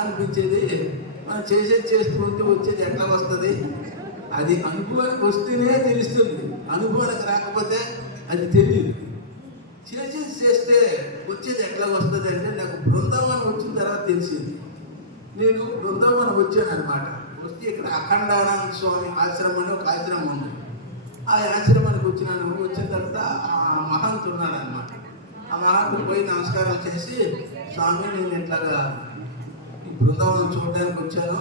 అనిపించేది మనం చేసేది చేస్తూ ఉంటే వచ్చేది ఎట్లా వస్తుంది? అది అనుభవానికి వస్తేనే తెలుస్తుంది, అనుభవానికి రాకపోతే అది తెలియదు. చేసేది చేస్తే వచ్చేది ఎట్లా వస్తుంది అంటే నాకు బృందావనం వచ్చిన తర్వాత తెలిసింది. నేను బృందావనం వచ్చాను అనమాట. వస్తే ఇక్కడ అఖండానంద స్వామి ఆశ్రమం అని ఒక ఆశ్రమం ఉంది. ఆ ఆశ్రమానికి వచ్చిన తర్వాత ఆ మహంతు ఉన్నాడు అనమాట. ఆ మహంతు పోయి నమస్కారం చేసి, స్వామి నేను ఇట్లాగా ఈ బృందావనం చూడడానికి వచ్చాను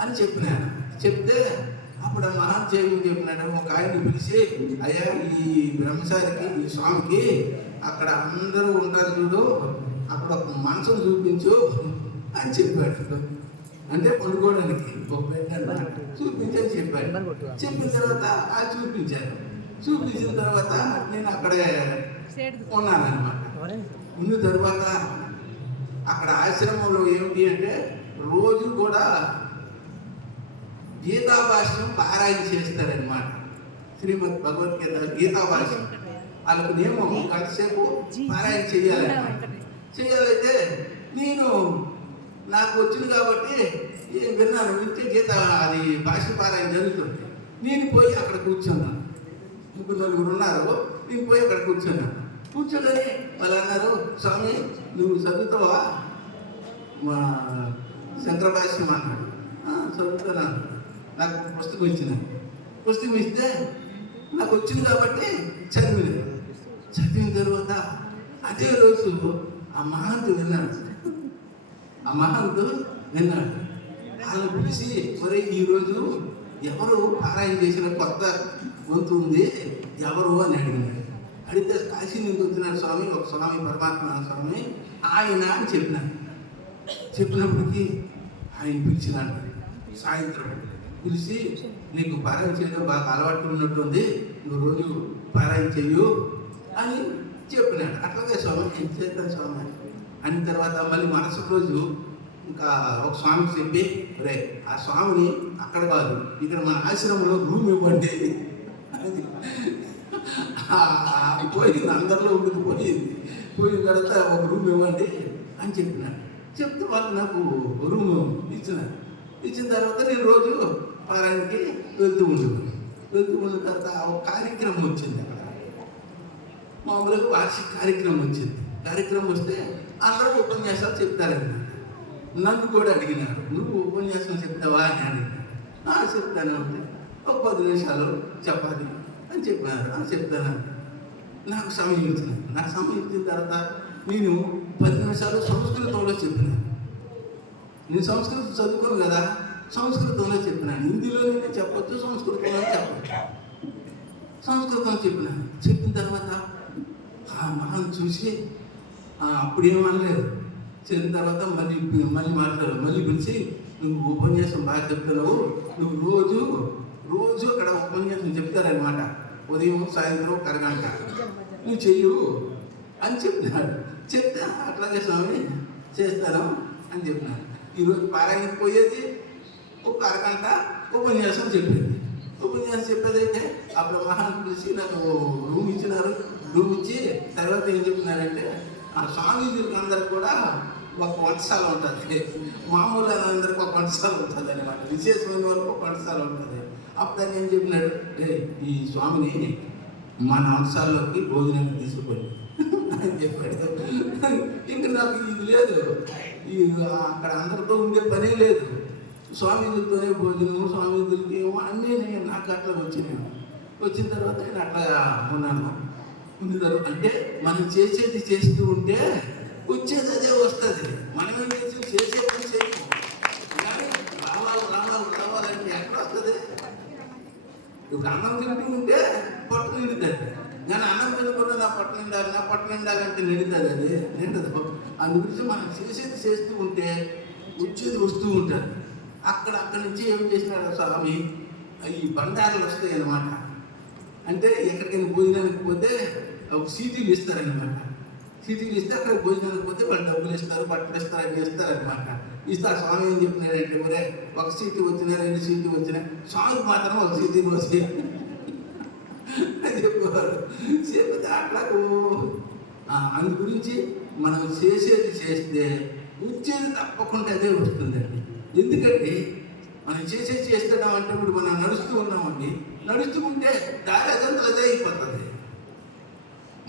అని చెప్పినాను. చెప్తే అప్పుడు ఆ మహంతు ఏమి చెప్పినాడు, ఒక ఆయన్ని పిలిచి, అయ్యా ఈ బ్రహ్మచారికి ఈ స్వామికి అక్కడ అందరూ ఉంటారు చూడు, అక్కడ ఒక మనసును చూపించు అని చెప్పాడు. అంటే పండుకోవడానికి ఒక చూపించని చెప్పాడు. చెప్పిన తర్వాత అది చూపించాను. చూపించిన తర్వాత నేను అక్కడే ఉన్నాను అనమాట. ఉన్న తర్వాత అక్కడ ఆశ్రమంలో ఏమిటి అంటే రోజు కూడా గీతాభాష్యం పారాయణ చేస్తారనమాట. శ్రీమద్ భగవద్గీత గీతాభాష్యం వాళ్ళకు నియమం గంటసేపు పారాయణ చేయాలన్నమాట. చేయాలైతే నేను నాకు వచ్చింది కాబట్టి ఏం విన్నాను, వింటే గీత అది భాష పారాయణ జరుగుతుంది. నేను పోయి అక్కడ కూర్చున్నాను. ముగ్గురు నలుగురు ఉన్నారు, నేను పోయి అక్కడ కూర్చున్నాను. కూర్చోని వాళ్ళు అన్నారు, స్వామి నువ్వు చదువుతావా మా శంకర భాష్యం అన్నాడు. చదువుతున్నాను. నాకు పుస్తకం ఇచ్చినాను. పుస్తకం ఇస్తే నాకు వచ్చింది కాబట్టి చదివిన తర్వాత అదే రోజు ఆ మహంతు విన్నాడు. వాళ్ళని పిలిచి, మరి ఈరోజు ఎవరు పారాయణ చేసిన కొత్త గొంతు ఉంది ఎవరు అని అడిగినాడు. అడిగితే కాశీ నుంచి వచ్చినారు స్వామి, ఒక స్వామి పరమాత్మ స్వామి ఆయన అని చెప్పినప్పటికీ ఆయన పిలిచినాడు. సాయంత్రం పిలిచి, నీకు పారాయణ చేయడం బాగా అలవాటు ఉన్నట్టుంది, నువ్వు రోజు పారాయణ చెయ్యు అని చెప్పినాడు. అట్లాగే స్వామి నేను చేస్తాను స్వామి అని. తర్వాత మళ్ళీ మరుసటి రోజు ఇంకా ఒక స్వామికి చెప్పి, రే ఆ స్వామిని అక్కడ కాదు ఇక్కడ మన ఆశ్రమంలో రూమ్ ఇవ్వండి. పోయింది, అందరిలో ఉండిపోయింది. పోయిన తర్వాత ఒక రూమ్ ఇవ్వండి అని చెప్పినాడు. చెప్తే వాళ్ళు నాకు రూమ్ ఇచ్చిన తర్వాత నేను రోజు పారాయణకి వెళ్తూ ఉన్న తర్వాత ఒక కార్యక్రమం వచ్చింది. అక్కడ మామూలుగా వార్షిక కార్యక్రమం వచ్చింది. కార్యక్రమం వస్తే అందరూ ఉపన్యాసాలు చెప్తారన్నమాట. నన్ను కూడా అడిగినారు, నువ్వు ఉపన్యాసం చెప్తావా అని అడిగినారు. చెప్తాను అంటే ఒక 10 నిమిషాలు చెప్పాలి అని చెప్పినారు. చెప్తాను. నాకు సమయం ఇచ్చినాను. నాకు సమయం ఇచ్చిన తర్వాత నేను 10 నిమిషాలు సంస్కృతంలో చెప్పినాను. నేను సంస్కృతం చదువుకోను కదా, సంస్కృతంలో చెప్పినాను. హిందీలోనే చెప్పొచ్చు, సంస్కృతంలో చెప్పచ్చు. సంస్కృతం చెప్పినాను. చెప్పిన తర్వాత మహం చూసి అప్పుడేమనలేదు. చెప్పిన తర్వాత మళ్ళీ మాట్లాడారు. మళ్ళీ పిలిచి, నువ్వు ఉపన్యాసం బాగా చెప్తున్నావు, నువ్వు రోజు అక్కడ ఉపన్యాసం చెప్తారనమాట, ఉదయం సాయంత్రం ఒక అరగంట నువ్వు చెయ్యు అని చెప్పినాడు. చెప్తే అట్లాగే స్వామి చేస్తాను అని చెప్పినాడు. ఈరోజు పారాయణకి పోయేది ఒక అరగంట ఉపన్యాసం చెప్పేది. ఉపన్యాసం చెప్పేదైతే అప్పుడు మహాన్ పిలిచి నాకు రూమ్ ఇచ్చినారు. రూమ్ ఇచ్చి తర్వాత ఏం చెప్పినారంటే, ఆ స్వామీజీలకు అందరికి కూడా ఒక వంటశాల ఉంటుంది, మామూలు అందరికి ఒక వంటశాల ఉంటుంది అనమాట, విశేషమైన వరకు ఒక వంటశాల ఉంటుంది. అప్పుడు ఆయన ఏం చెప్పినాడు, ఈ స్వామిని మన వంటశాలలోకి భోజనానికి తీసుకుపోయి అని చెప్పాడు. ఇంకా నాకు ఇది లేదు, అక్కడ అందరితో ఉండే పనే లేదు, స్వామీజీలతోనే భోజనం, స్వామీజీలకి అన్నీ నాకు అట్లా వచ్చినాయి. వచ్చిన తర్వాత నేను అట్లా ఉన్నాను. అంటే మనం చేసేది చేస్తూ ఉంటే వచ్చేది అదే వస్తుంది. మనం ఏం చేసే పని చేయము. రావాలంటే ఎక్కడ వస్తుంది? ఇప్పుడు అన్నం తింటూ ఉంటే పొట్ట నిండుతుంది. కానీ అన్నం తినకుండా నా పొట్ట నిండాలంటే నిండుతుంది, అది నిండదు. అందుగురించి మనం చేసేది చేస్తూ ఉంటే వచ్చేది వస్తూ ఉంటుంది. అక్కడి నుంచి ఏం చేసినాడు స్వామి, ఈ బండారాలు వస్తాయి అన్నమాట. అంటే ఎక్కడికైనా భోజనానికి పోతే ఒక సీటీలు ఇస్తారనమాట. సీటీలు ఇస్తే అక్కడ భోజనానికి పోతే వాళ్ళు డబ్బులు ఇస్తారు, బట్టలు ఇస్తారు, అవి ఇస్తారనమాట. ఇస్తారు. స్వామి ఏం చెప్పినారంటే, ఒరే ఒక సీటీ వచ్చినా 2 సీట్లు వచ్చినా స్వామికి మాత్రం ఒక సీటీ పోసి అని చెప్పేవారు. చెప్పితే అట్లా అందు గురించి మనం చేసేది చేస్తే వచ్చేది తప్పకుండా అదే వస్తుందండి. ఎందుకంటే మనం చేస్తున్నాం అంటే ఇప్పుడు మనం నడుస్తూ ఉన్నామండి, నడుస్తూ ఉంటే దారి అదంతా అదే అయిపోతుంది.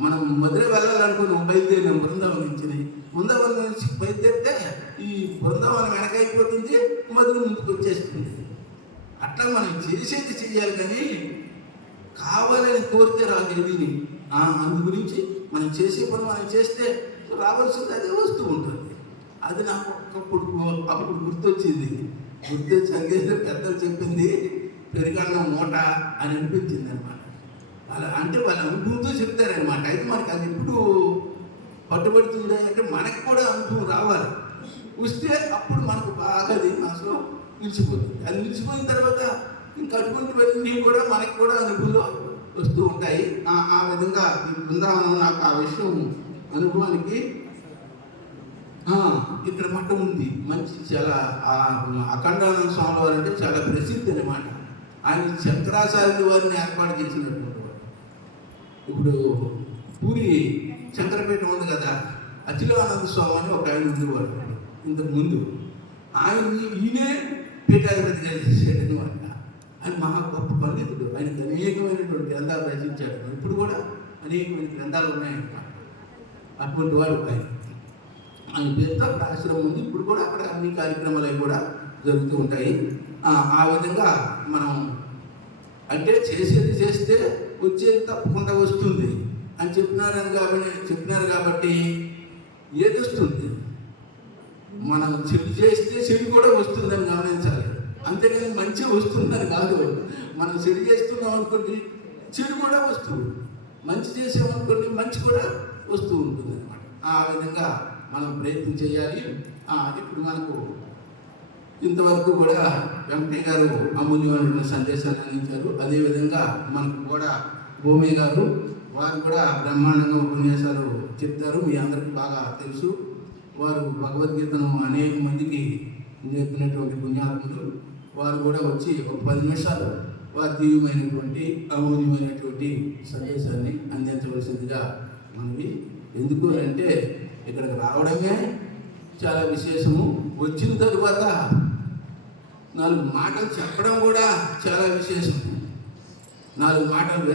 మనం మధుర వెళ్ళాలనుకున్నాం, బయలుదేరినాం బృందావనం నుంచి. బృందావనం నుంచి బయలుదేరితే ఈ బృందావనం వెనకైపోతుంది, మధుర ముందుకు వచ్చేస్తుంది. అట్లా మనం చేసేది చెయ్యాలి, కానీ కావాలని కోరితే రాదు ఏది. అందు గురించి మనం చేసే పని మనం చేస్తే రావాల్సింది అదే వస్తూ ఉంటుంది. అది నాకు అప్పుడు గుర్తొచ్చింది. గుర్తొచ్చి అంగేస్తే పెద్దలు చెప్పింది పెరిగన్నం మూట అని అనిపించింది అనమాట. అలా అంటే వాళ్ళ అనుభవంతో చెప్తారనమాట. అయితే మనకి అది ఎప్పుడు పట్టుబడుతుంది అంటే మనకు కూడా అనుభవం రావాలి. వస్తే అప్పుడు మనకు బాగా అది మనసులో నిలిచిపోతుంది. అది నిలిచిపోయిన తర్వాత ఇంకా అటువంటివన్నీ కూడా మనకు కూడా అనుభవంలో వస్తూ ఉంటాయి. ఆ విధంగా ఈ బృందావనం నాకు ఆ విషయం అనుభవానికి ఇక్కడ మఠం ఉంది మంచి, చాలా అఖండానంద స్వామి వారు అంటే చాలా ప్రసిద్ధి అనమాట. ఆయన శంకరాచార్యుల వారిని ఏర్పాటు చేసినటువంటి వారు. ఇప్పుడు పూరి శంకరపేట ఉంది కదా, అఖిలానంద స్వామి అని ఒక ఆయన ఉండేవాడు ఇంతకు ముందు. ఈయనే పీఠాధిపతిగా చేశాడు అనమాట. ఆయన మహా గొప్ప పండితుడు. ఆయనకు అనేకమైనటువంటి గ్రంథాలు రచించాడు. ఇప్పుడు కూడా అనేకమైన గ్రంథాలు ఉన్నాయన్నమాట. అటువంటి వాడు ఆయన పేరుతో ఆశ్రమం ఉంది. ఇప్పుడు కూడా అక్కడ అన్ని కార్యక్రమాలు అవి కూడా జరుగుతూ ఉంటాయి. ఆ విధంగా మనం అంటే చేసేది చేస్తే వచ్చేది తప్పకుండా వస్తుంది అని చెప్పినారు కాబట్టి ఏది వస్తుంది. మనం చెడు చేస్తే చెడు కూడా వస్తుందని గమనించాలి. అంతేగాని మంచి వస్తుందని కాదు. మనం చెడు చేస్తున్నాం అనుకోండి, చెడు కూడా వస్తుంది. మంచి చేసామనుకోండి, మంచి కూడా వస్తూ ఉంటుంది అనమాట. ఆ విధంగా మనం ప్రయత్నం చేయాలి. ఇప్పుడు మనకు ఇంతవరకు కూడా వెంకయ్య గారు అమూల్యమైన సందేశాన్ని అందించారు. అదేవిధంగా మనకు కూడా భూమి గారు వారు కూడా బ్రహ్మాండంగా ఉపన్యాసాలు చెప్తారు. మీ అందరికీ బాగా తెలుసు. వారు భగవద్గీతను అనేక మందికి నేర్పినటువంటి పుణ్యాత్ములు. వారు కూడా వచ్చి ఒక 10 నిమిషాలు వారి దివ్యమైనటువంటి అమూల్యమైనటువంటి సందేశాన్ని అందించవలసిందిగా మనవి. ఎందుకు అంటే ఇక్కడికి రావడమే చాలా విశేషము. వచ్చిన తరువాత 4 మాటలు చెప్పడం కూడా చాలా విశేషం. 4 మాటలు